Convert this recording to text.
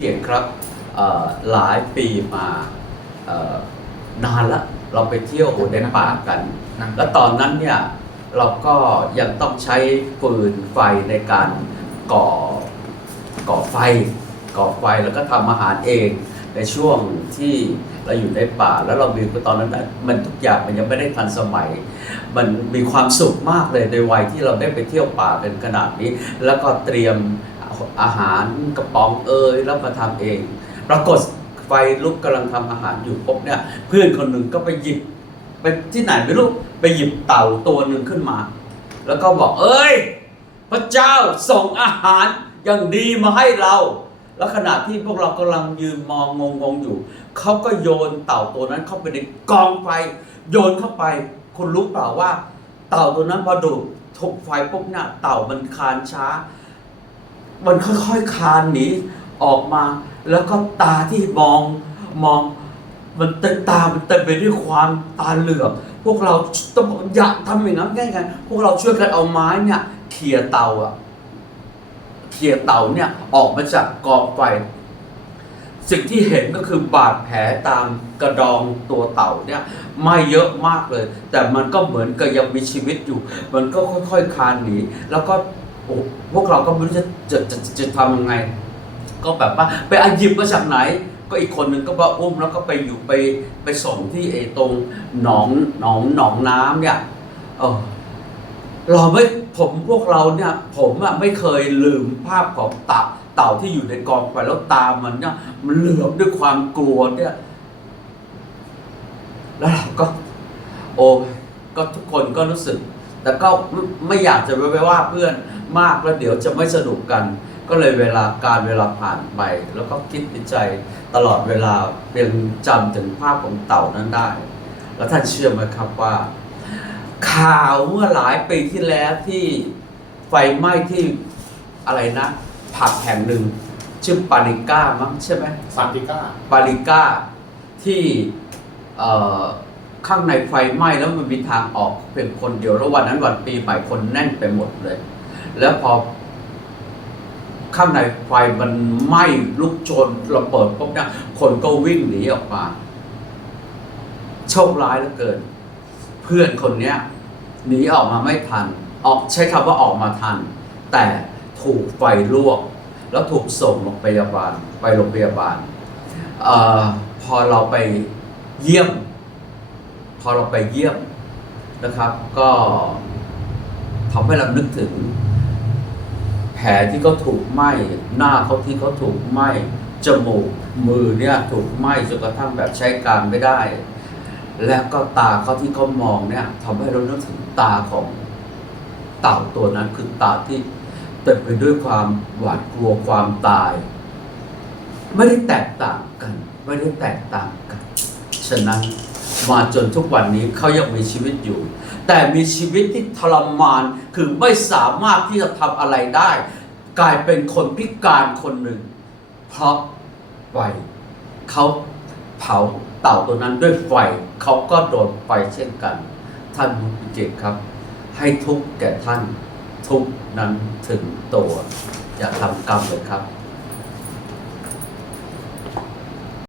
เกียรติครับเอ่อหลายปีมาเอ่อนานละเราไปเที่ยวในป่ากัน แล้วตอนนั้นเนี่ยเราก็ยังต้องใช้ฟืนไฟในการก่อก่อไฟ ก่อไฟแล้วก็ทำอาหารเองในช่วงที่เราอยู่ในป่าแล้วเรามีตอนนั้นน่ะมันทุกอย่างมันยังไม่ได้ทันสมัย มันมีความสุขมากเลยในวัยที่เราได้ไปเที่ยวป่ากันขนาดนี้ แล้วก็เตรียม อาหารกระป๋องเอยแล้วมาทำเอง ปรากฏไฟลุกกำลังทำอาหารอยู่ปุ๊บเนี่ยเพื่อนคนหนึ่งก็ไปหยิบไปที่ไหนไม่รู้ไปหยิบเต่าตัวหนึ่งขึ้นมา แล้วก็บอก เอ้ย พระเจ้าส่งอาหารอย่างดีมาให้เราแล้วขณะที่พวกเรากำลังยืนมองงงๆอยู่ เขาก็โยนเต่าตัวนั้นเข้าไปในกองไฟโยนเข้าไป คุณรู้เปล่าว่า เต่าตัวนั้นพอดูถูกไฟปุ๊บเนี่ยเต่ามันคานช้า มันค่อยๆคลานหนีออกมา แล้วก็ตาที่มองมอง มันเต็มตา มันเต็มไปด้วยความตาเหลือกพวกเราต้องอย่าทำอย่างนั้นง่ายๆพวกเราช่วยกันเอาไม้เนี่ยเขี่ยเตาอะเขี่ยเตาเนี่ยออกมาจากกองไฟสิ่งที่เห็นก็คือบาดแผลตามกระดองตัวเต่าเนี่ยไม่เยอะมากเลย แต่มันก็เหมือนกับยังมีชีวิตอยู่ มันก็ค่อยๆคลานหนีแล้วก็ พวกเราก็ไม่รู้จะจะจะจะจะทำยังไง ก็แบบว่าไปอาหยิบมาจากไหน ก็อีกคนหนึ่งก็มาอุ้มแล้วก็ไปอยู่ไปไปส่งที่ไอ้ตรงหนองหนองหนองน้ำเนี่ยเออเราไม่ผมพวกเราเนี่ย ผมอะไม่เคยลืมภาพของเต่าเต่าที่อยู่ในกองไฟแล้วตามมันเนี่ยมันเหลือบด้วยความกลัวเนี่ย แล้วเราก็ โอ้ก็ทุกคนก็รู้สึก แต่ก็ไม่ไม่อยากจะไปว่าเพื่อนมากแล้วเดี๋ยวจะไม่สนุกกัน ก็เลยเวลาการเวลาผ่านไป แล้วก็คิดในใจตลอดเวลาเป็นจำถึงภาพของเต่านั้นได้ แล้วท่านเชื่อไหมครับว่า ข่าวเมื่อหลายปีที่แล้วที่ไฟไหม้ที่อะไรนะผับแห่งหนึ่งชื่อปาริก้ามั้งใช่ไหมซานติก้าปาริก้าที่เอ่อ ข้างในไฟไหม้แล้วมันมีทางออกเพียงคนเดียวแล้ววันนั้นวันปีใหม่คนแน่นไปหมดเลย แล้วพอ ข้างในไฟมันไหม้ลุกโชนระเบิดปุ๊บเนี่ยคนก็วิ่งหนีออกมาโชคร้ายเหลือเกิน เพื่อนคนเนี้ยหนีออกมาไม่ทัน ออกใช้คำว่าออกมาทัน แต่ถูกไฟลวก แล้วถูกส่งโรงพยาบาลไปโรงพยาบาลออพอเราไปเยี่ยม อเราไปเยี่ยมนะครับ ก็ทำให้เรานึกถึง แผลที่เขาถูกไหม้หน้าเขาที่เขาถูกไหม้จมูกมือเนี่ยถูกไหม้จนกระทั่งแบบใช้การไม่ได้ และก็ตาเขาที่เขามองเนี่ยทำให้เรานึกถึงตาของเต่าตัวนั้นคือตาที่เต็มไปด้วยความหวาดกลัวความตาย ไม่ได้แตกต่างกัน ไม่ได้แตกต่างกัน ฉะนั้น มาจนทุกวันนี้เขายังมีชีวิตอยู่ แต่มีชีวิตที่ทรมานคือไม่สามารถที่จะทำอะไรได้ กลายเป็นคนพิการคนหนึ่ง เพราะไฟเขาเผาเต่าตัวนั้นด้วยไฟเขาก็โดนไฟเช่นกัน ท่านมุขเจตครับ ให้ทุกแก่ท่านทุกนั้นถึงตัว อย่าทำกรรมเลยครับ